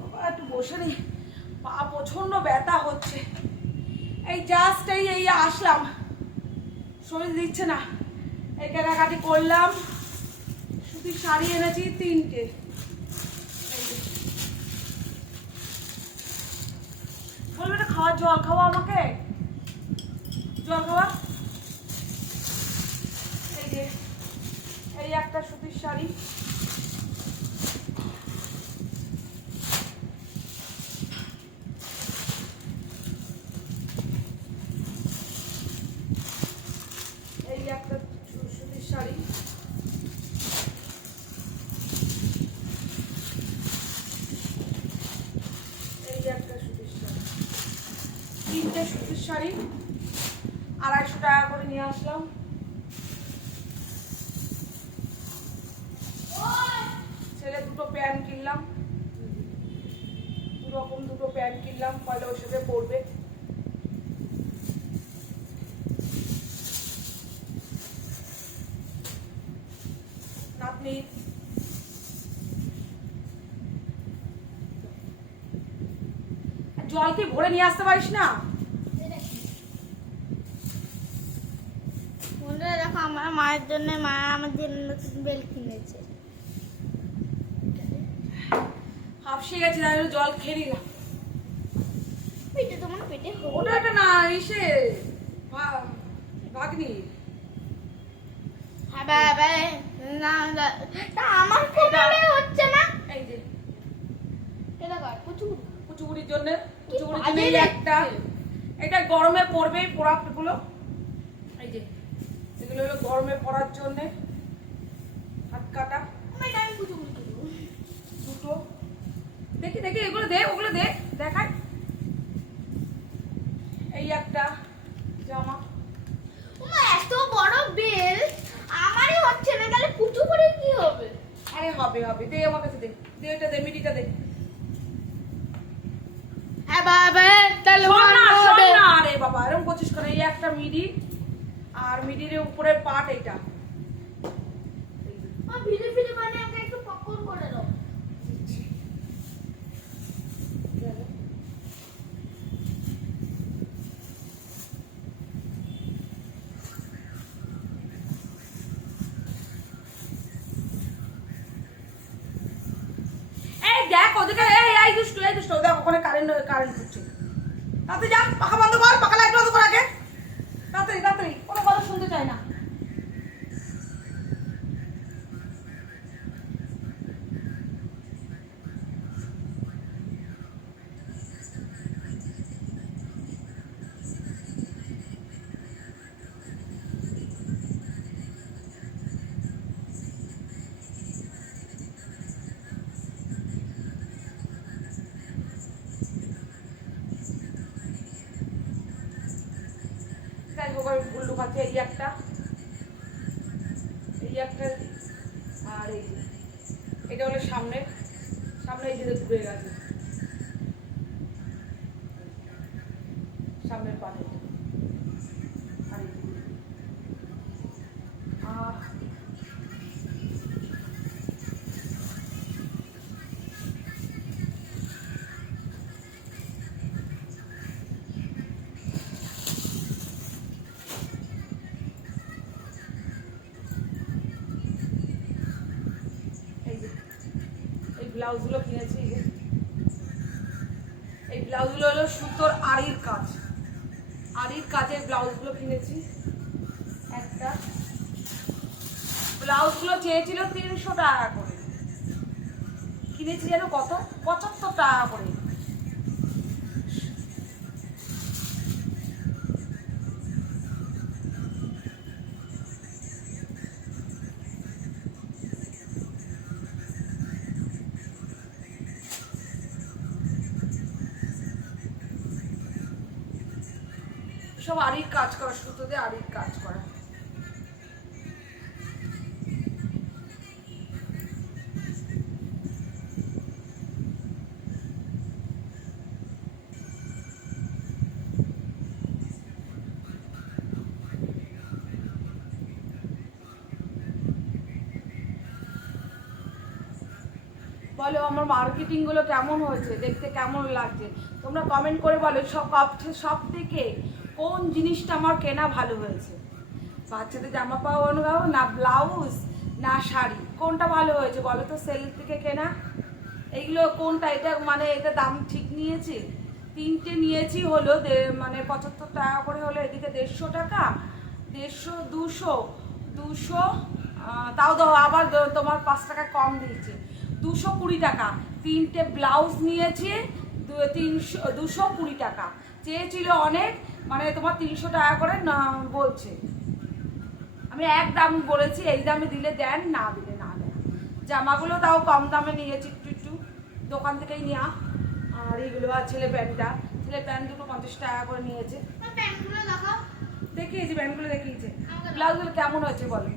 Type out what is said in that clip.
বাবা একটু বসে নি, পা প্রচন্ড ব্যথা হচ্ছে। এই জাস্ট এই আসলাম, শরীর দিচ্ছে না। এই কেনাকাটি করলাম, সুতির শাড়ি এনেছি 3টে। বলবে না খাওয়া, জল খাওয়া, আমাকে জল খাওয়া। এই যে এই একটা সুতির শাড়ি, এই একটা সুতির শাড়ি, এই একটা সুতির শাড়ি, 3টে সুতির শাড়ি 250 টাকা করে নিয়ে আসলাম। ছেলে 2টো প্যান্ট কিনলাম, দুরকম 2টো প্যান্ট কিনলাম, পয়লা বৈশাখে পরবে। নাতনি জল কি ভরে নিয়ে আসতে পারিস না? বন্ধুরা দেখো, আমার মায়ের জন্য মা আমার জন্য নতুন বেল কিনেছে। হাফসিয়ে গেছি, তাই জল খেয়ে নিলাম। পেটে তোমার পেটে ওটা একটা না এসে ভাগ্নি। হ্যাঁ বাবা, না তা আমার কোমরে হচ্ছে না। এই যে এটা কার কুচুর কুচুগুড়ির জন্য, কুচুগুড়ির জন্য বাজে এই একটা, এটা গরমে পড়বে এই প্রোডাক্ট গুলো। এই যে এগুলো হলো গরমে পড়ার জন্য। হাত কাটা আমি টাইম কুচুর দেব। 2টো। দেখি দেখি এগুলো দে, ওগুলো দে, দেখাই। এই একটা জামা, ওমা এত বড় বেল আমারই হচ্ছে না, তাহলে কুচু করে কি হবে? আরে হবে হবে, দে আমার কাছে, দে দে, এটা দে, মিডিটা দে। হ্যাঁ বাবা, তাহলে শোন না, আমার শোন হবে। না, আরে বাবা এরকম করছিস কেন? এই একটা মিডি, আর মিডির উপরের পার্ট এইটা। মা ভিজে ভিজে মানে আমাকে একটু পকর করে দাও। এই দেখ ওদিকে, এই দুষ্টু, এই দুষ্টু, দেখ ওখানে কারেন্ট হচ্ছে। তাতে যা, পাখা বন্ধ কর, পাখা লাইট বন্ধ কর আগে, তাড়াতাড়ি তাড়াতাড়ি, কোনো কথা শুনতে চাই না। যাই হোক, আমি ভুল লুকাচ্ছি। এই একটা, এই একটা, আর এই যে এটা হলো সামনে, সামনে এই যে ঘুরে গেছে, সামনের পাশে। আর এই যে এই যে এই ব্লাউজগুলো কিনেছি। এই যে এই ব্লাউজগুলো হলো সুতোর আড়ির কাজ, আড়ির কাজের ব্লাউজগুলো কিনেছি। একটা ব্লাউজগুলো চেয়েছিল 300 টাকা করে, কিনেছি যেন কত, 75 টাকা করে। সব আড়ির কাজ করা, সুতো দিয়ে আড়ির কাজ করা। বলো বলো আমার মার্কেটিংগুলো কেমন হয়েছে, দেখতে কেমন লাগছে তোমরা কমেন্ট করে বলো। সব থেকে কোন জিনিসটা আমার কেনা ভালো হয়েছে, বাচ্চাদের জামা পাওয়ানো না ব্লাউজ না শাড়ি, কোনটা ভালো হয়েছে বলো তো? সেল থেকে কেনা এইগুলো কোনটা? এটা মানে এটা দাম ঠিক নিয়েছি, 3টে নিয়েছি হলো মানে 75 টাকা করে হলো, এদিকে 150 টাকা, 150, 200, 200 তাও দাও আবার তোমার 5 টাকা কম দিয়েছি, 220 টাকা। 3টে ব্লাউজ নিয়েছি 220 টাকা, চেয়েছিল অনেক, মানে তোমার 300 টাকা করে না বলছে। আমি এক দাম বলেছি, এই দামে দিলে দেন, না দিলে না দেন। জামাগুলো তাও কম দামে নিয়েছি, একটু দোকান থেকেই নেওয়া। আর এইগুলো আর ছেলে প্যান্ট দুটো 50 টাকা করে নিয়েছে। প্যান্টগুলো দেখাও। দেখিয়েছি, প্যান্টগুলো দেখিয়েছে। আমাকে দাও। ব্লাউজগুলো কেমন হয়েছে বলো?